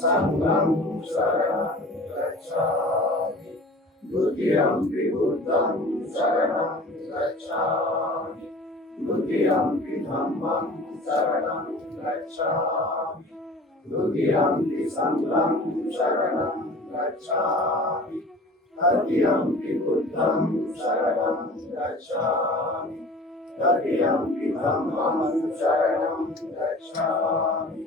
सङ्घं शरणं गच्छामि द्वितीयं बुद्धं शरणं गच्छामि द्वितीयं धम्मं शरणं गच्छामि द्वितीयं सङ्घं शरणं गच्छामि तृतीयं बुद्धं शरणं गच्छामि तृतीयं धम्मं शरणं गच्छामि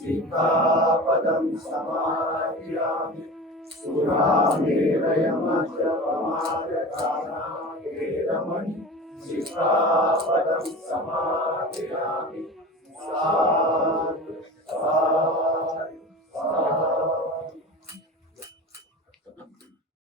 शिखापदं समादयामि सुरामेरयमद्यपमादकाना रमणि सीतापदं समादयामि साधु